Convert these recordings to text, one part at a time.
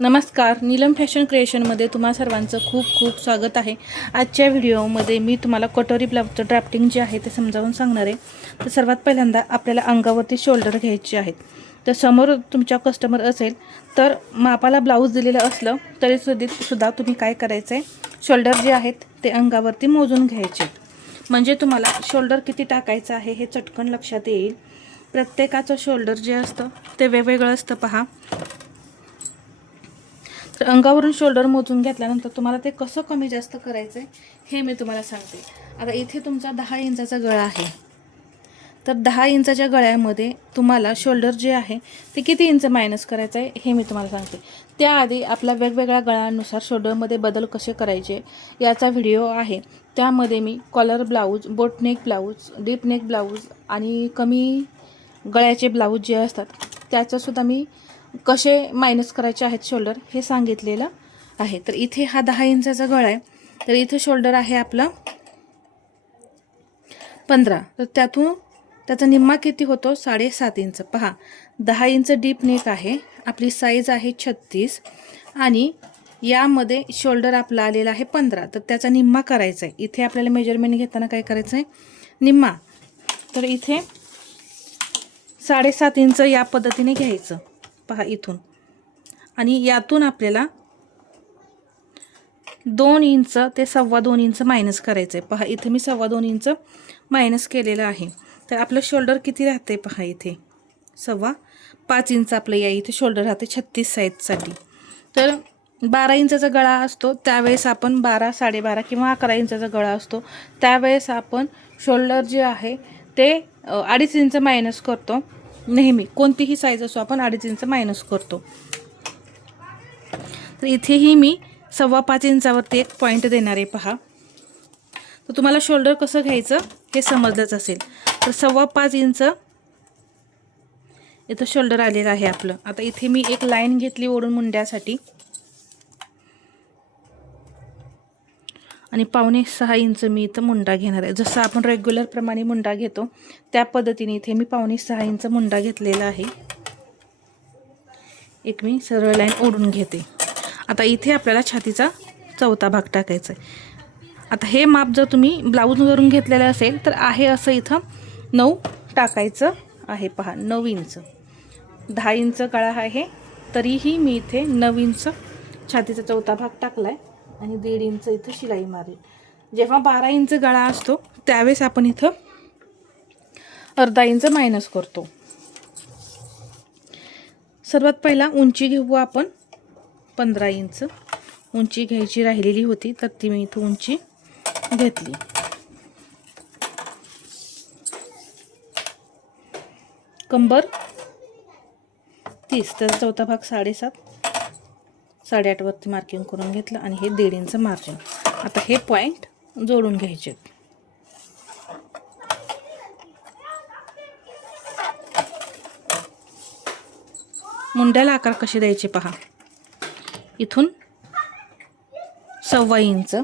नमस्कार. नीलम फॅशन क्रिएशनमध्ये तुम्हा सर्वांचं खूप खूप स्वागत आहे. आजच्या व्हिडिओमध्ये मी तुम्हाला कटोरी ब्लाऊजचं ड्राफ्टिंग जे आहे ते समजावून सांगणार आहे. तर सर्वात पहिल्यांदा आपल्याला अंगावरती शोल्डर घ्यायचे आहेत. तर समोर तुमच्या कस्टमर असेल तर मापाला ब्लाऊज दिलेलं असलं तरी सुद्धा सुद्धा तुम्ही काय करायचं आहे शोल्डर जे आहेत ते अंगावरती मोजून घ्यायचे. म्हणजे तुम्हाला शोल्डर किती टाकायचं आहे हे चटकन लक्षात येईल. प्रत्येकाचं शोल्डर जे असतं ते वेगवेगळं असतं पहा. तर अंगावरून शोल्डर मोजून घेतल्यानंतर तुम्हाला ते कसं कमी जास्त करायचं आहे हे मी तुम्हाला सांगते. आता इथे तुमचा दहा इंचाचा गळा आहे. तर दहा इंचाच्या गळ्यामध्ये तुम्हाला शोल्डर जे आहे ते किती इंच मायनस करायचं आहे हे मी तुम्हाला सांगते. त्याआधी आपल्या वेगवेगळ्या गळ्यांनुसार शोल्डरमध्ये बदल कसे करायचे याचा व्हिडिओ आहे. त्यामध्ये मी collar blouse boat neck blouse deep neck blouse आणि कमी गळ्याचे ब्लाऊज जे असतात त्याचंसुद्धा मी कसे मायनस करायचे आहेत शोल्डर हे सांगितलेलं आहे. तर इथे हा दहा इंचाचा गळा आहे. तर इथे शोल्डर आहे आपला पंधरा. तर त्यातून त्याचा निम्मा किती होतो? साडेसात इंच. पहा दहा इंच डीप नेक आहे. आपली साईज आहे छत्तीस. आणि यामध्ये शोल्डर आपला आलेला आहे पंधरा. तर त्याचा निम्मा करायचा आहे. इथे आपल्याला मेजरमेंट घेताना काय करायचं आहे? निम्मा. तर इथे साडेसात इंच या पद्धतीने घ्यायचं. पहा इथून. आणि यातून आपल्याला दोन इंच ते सव्वा दोन इंच मायनस करायचं आहे पहा इथे मी सव्वा दोन इंच मायनस केलेलं आहे. तर आपलं शोल्डर किती राहते पहा इथे? सव्वा पाच इंच आपलं या इथे शोल्डर राहते छत्तीस साईजसाठी. तर बारा इंचाचा गळा असतो त्यावेळेस आपण बारा साडेबारा किंवा अकरा इंचाचा गळा असतो. त्यावेळेस आपण शोल्डर जे आहे ते अडीच इंच मायनस करतो. नेहमी. कोणतीही साईज असो आपण अडीच इंच मायनस करतो. तर इथेही मी सव्वा पाच इंचावरती एक पॉईंट देणार आहे पहा. तर तुम्हाला शोल्डर कसं घ्यायचं हे समजलंच असेल. तर सव्वा पाच इंच इथं शोल्डर आलेलं आहे आपलं. आता इथे मी एक लाईन घेतली ओढून मुंड्यासाठी. आणि पावणे सहा इंच मी इथं मुंडा घेणार आहे. जसं आपण रेग्युलरप्रमाणे मुंडा घेतो त्या पद्धतीने इथे मी पावणे सहा इंच मुंडा घेतलेला आहे. एक मी सरळ लाईन ओढून घेते. आता इथे आपल्याला छातीचा चौथा भाग टाकायचा आहे. आता हे माप जर तुम्ही ब्लाऊजवरून घेतलेलं असेल तर आहे असं इथं नऊ टाकायचं आहे. पहा नऊ इंच. दहा इंच गळा आहे तरीही मी इथे नऊ इंच छातीचा चौथा भाग टाकला आहे आणि दीड इंच इथं शिलाई मारेल. जेव्हा बारा इंच गळा असतो त्यावेळेस आपण इथं अर्धा इंच मायनस करतो. सर्वात पहिला उंची घेऊ आपण. पंधरा इंच उंची घ्यायची राहिलेली होती तर ती मी इथं उंची घेतली. कंबर तीस तर चौथा भाग साडेसात. साडेआठवरती मार्किंग करून घेतलं आणि हे दीड इंच मार्जिन आता हे पॉईंट जोडून घ्यायचे. मुंड्याला आकार कसे द्यायचे पहा. इथून सव्वा इंच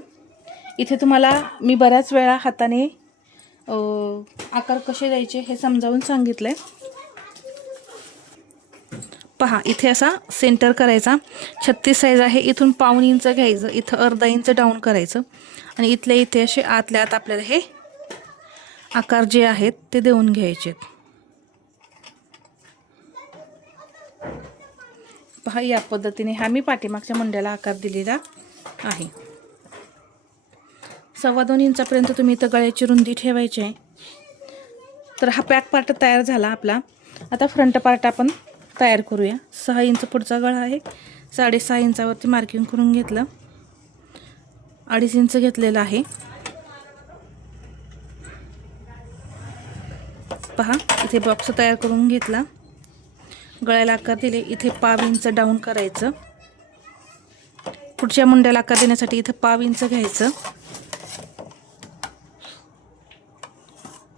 इथे तुम्हाला मी बऱ्याच वेळा हाताने आकार कसे द्यायचे हे समजावून सांगितलं आहे पहा इथे असा सेंटर करायचा. छत्तीस साईज आहे. इथून पाऊन इंच घ्यायचं. इथं अर्धा इंच डाऊन करायचं. आणि इथल्या इथे असे आतल्या आत आपल्याला हे आकार जे आहेत ते देऊन घ्यायचे. पहा या पद्धतीने हा मी पाठीमागच्या मंड्याला आकार दिलेला आहे. सव्वा दोन इंचापर्यंत तुम्ही इथं गळ्याची रुंदी ठेवायची आहे. तर हा पॅक पार्ट तयार झाला आपला. आता फ्रंट पार्ट आपण तयार करूया. सहा इंच पुढचा गळा आहे. साडेसहा इंचावरती मार्किंग करून घेतलं. अडीच इंच घेतलेलं आहे. पहा इथे बॉक्स तयार करून घेतला. गळ्याला आकार दिले. इथे पाव इंच डाऊन करायचं. पुढच्या मुंड्याला आकार देण्यासाठी इथं पाव इंच घ्यायचं.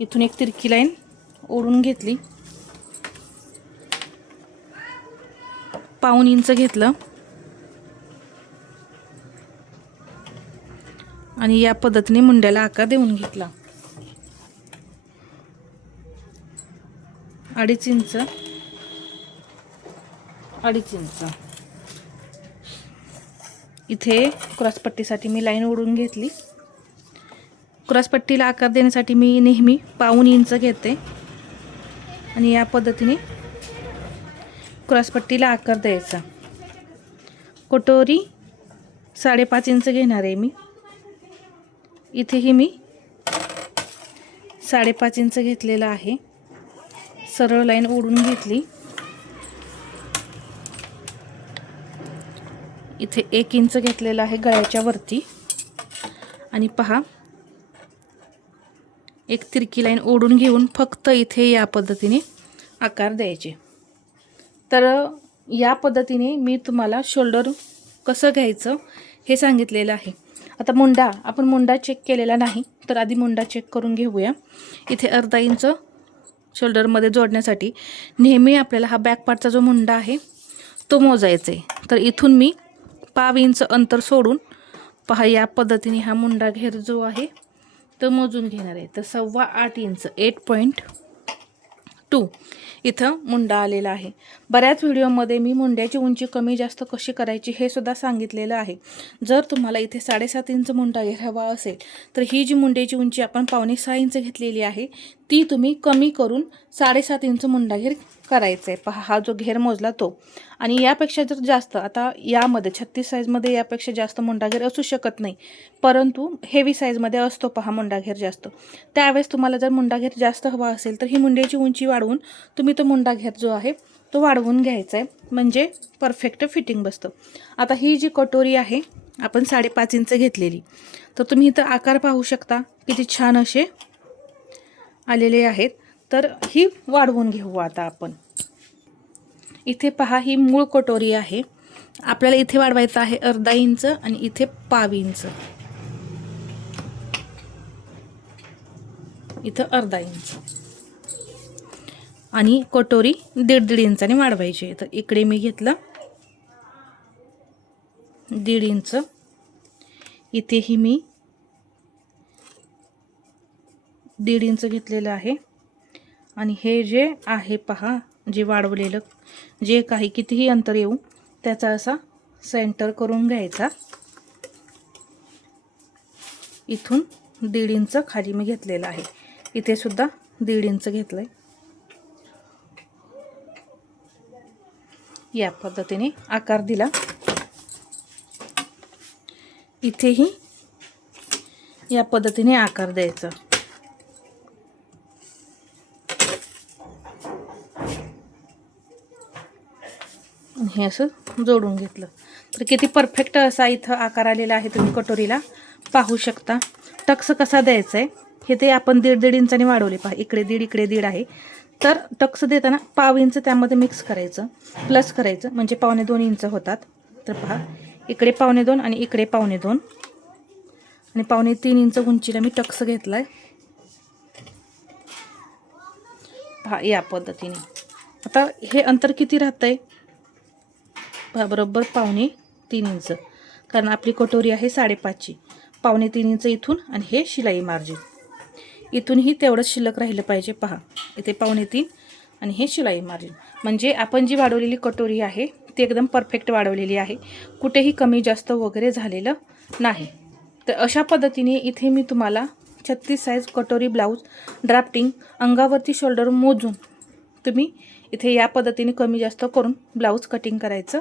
इथून एक तिरकी लाईन ओढून घेतली. पाऊन इंच घेतलं. आणि या पद्धतीने मुंड्याला आकार देऊन घेतला. अडीच इंच. अडीच इंच. इथे क्रॉसपट्टीसाठी मी लाईन ओढून घेतली. क्रॉसपट्टीला आकार देण्यासाठी मी नेहमी पाऊन इंच घेते. आणि या पद्धतीने क्रॉसपट्टीला आकार द्यायचा. कटोरी साडेपाच इंच घेणार आहे मी. इथेही मी साडेपाच इंच घेतलेलं आहे. सरळ लाईन ओढून घेतली. इथे एक इंच घेतलेलं आहे गळ्याच्या वरती. आणि पहा एक तिरकी लाईन ओढून घेऊन फक्त इथे या पद्धतीने आकार द्यायचे. तर या पद्धतीने मी तुम्हाला शोल्डर कसं घ्यायचं हे सांगितलेलं आहे. आता मुंडा आपण मुंडा चेक केलेला नाही तर आधी मुंडा चेक करून घेऊया. इथे अर्धा इंच शोल्डरमध्ये जोडण्यासाठी नेहमी आपल्याला हा बॅक पार्टचा जो मुंडा आहे तो मोजायचा आहे. तर इथून मी पाव इंच अंतर सोडून पहा या पद्धतीने हा मुंडा घेर जो आहे तो मोजून घेणार आहे. तर सव्वा आठ इंच एट पॉईंट टू इथं मुंडा आलेला आहे. बऱ्याच व्हिडिओमध्ये मी मुंड्याची उंची कमी जास्त कशी करायची हे सुद्धा सांगितलेलं आहे. जर तुम्हाला इथे साडेसात इंच मुंडा घेर हवा असेल तर ही जी मुंड्याची उंची आपण पावणे सहा इंच घेतलेली आहे ती तुम्ही कमी करून साडेसात इंच मुंडा घेर करायचा आहे पहा हा जो घेर मोजला तो. आणि यापेक्षा जर जास्त आता यामध्ये छत्तीस साईजमध्ये यापेक्षा जास्त मुंडा घेर असू शकत नाही. परंतु हेवी साईजमध्ये असतो पहा मुंडा घेर जास्त. त्यावेळेस तुम्हाला जर मुंडा घेर जास्त हवा असेल तर ही मुंड्याची उंची वाढवून तुम्ही तो मुंडा घेर जो आहे तो वाढवून घ्यायचा आहे म्हणजे परफेक्ट फिटिंग बसतं. आता ही जी कटोरी आहे आपण साडेपाच इंच घेतलेली. तर तुम्ही इथं आकार पाहू शकता किती छान असे आलेले आहेत. तर ही वाढवून घेऊ आता आपण. इथे पहा ही मूळ कटोरी आहे. आपल्याला इथे वाढवायचं आहे अर्धा इंच आणि इथे पाव इंच. इथं अर्धा इंच. आणि कटोरी दीड दीड इंचाने वाढवायची तर इकडे मी घेतलं दीड इंच. इथेही मी दीड इंच घेतलेलं आहे. आणि हे जे आहे पहा जे वाढवलेलं जे काही कितीही अंतर येऊ त्याचा असा सेंटर करून घ्यायचा. इथून दीड इंच खाली मी घेतलेलं आहे. इथे सुद्धा दीड इंच घेतलं आहे या पद्धतीने आकार दिला. इथेही या पद्धतीने आकार द्यायचा. हे असं जोडून घेतलं. तर किती परफेक्ट असा इथं आकार आलेला आहे तुम्ही कटोरीला. पाहू शकता. टक्स कसा द्यायचा आहे हे ते आपण दीड दीड इंचाने वाढवले. पहा इकडे दीड इकडे दीड आहे. तर टक्स देताना पाव इंच त्यामध्ये मिक्स करायचं. प्लस करायचं. म्हणजे पावणे दोन इंच होतात. तर पहा इकडे पावणे दोन आणि इकडे पावणे दोन. आणि पावणे तीन इंच उंचीला मी टक्स घेतला आहे पहा या पद्धतीने. आता हे अंतर किती राहतं आहे बरोबर पावणे तीन इंच. कारण आपली कटोरी आहे साडेपाचची. पावणे तीन इंच इथून आणि हे शिलाई मार्जिन. इथूनही तेवढंच शिल्लक राहिलं पाहिजे पहा. इथे पावणे तीन आणि हे शिलाई मार्जिन. म्हणजे आपण जी वाढवलेली कटोरी आहे ती एकदम परफेक्ट वाढवलेली आहे. कुठेही कमी जास्त वगैरे झालेलं नाही. तर अशा पद्धतीने इथे मी तुम्हाला छत्तीस साईज कटोरी ब्लाऊज ड्राफ्टिंग अंगावरती शोल्डर मोजून तुम्ही इथे या पद्धतीने कमी जास्त करून ब्लाऊज कटिंग करायचं